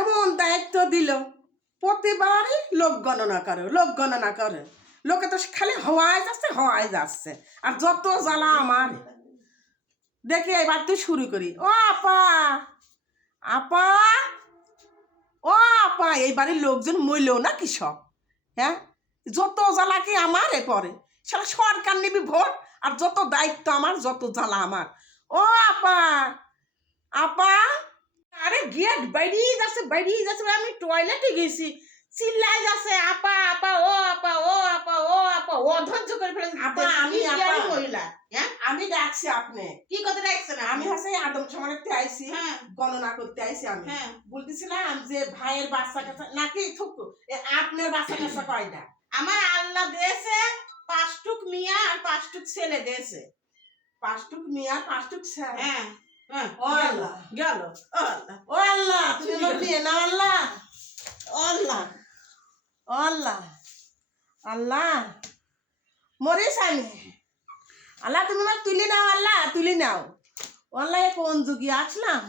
এমন দায়িত্ব দিল, প্রতিবারই লোক গণনা করে। লোকে তো খালি হওয়ায় যাচ্ছে আর যত জ্বালা আমার। দেখি এবার তুই শুরু করি। ও আপা, আপা, ও আপা, এই বাড়ির লোকজন মইলেও না কি সব? হ্যাঁ, যত জ্বালা কি আমার পরে, সারা সরকার নিবি ভোট আর যত দায়িত্ব আমার, যত জ্বালা আমার। ও আপা, আপা, আরে গেট বাইরেই যাচ্ছে, আমি টয়লেটে গেছি, চিল্লাই যাচ্ছে আপা আপা, ও আপা, ও আপা, ও আপা, অধৈর্য করে ফেলেছে। আপা আমি মহিলা, হ্যাঁ আমি ডাকছি। আপনি কি কথা ডাকছেন? আমি হচ্ছে আদম সমাজতে আইছি, গণনা করতে আইছি। আমি বলতেছিলাম যে ভাইয়ের বাচ্চা কাচ্চা নাকি থুকু, আপনার বাচ্চা কাচ্চা কয়টা? আমার আল্লাহ দিয়েছে 5টুক মিয়া আর 5টুক ছেলে দিয়েছে। 5টুক মিয়া 5টুক ছেলে? হ্যাঁ। ও আল্লাহ, গেল। ও আল্লাহ, তুমি আমার দিয়ে নাও। আল্লাহ, আল্লাহ, আল্লাহ, আল্লাহ, মরিস আমি। আল্লাহ তুমি আমার তুলে নাও, আল্লাহ তুলে নাও। আল্লাহ কোন যুগে আসলাম।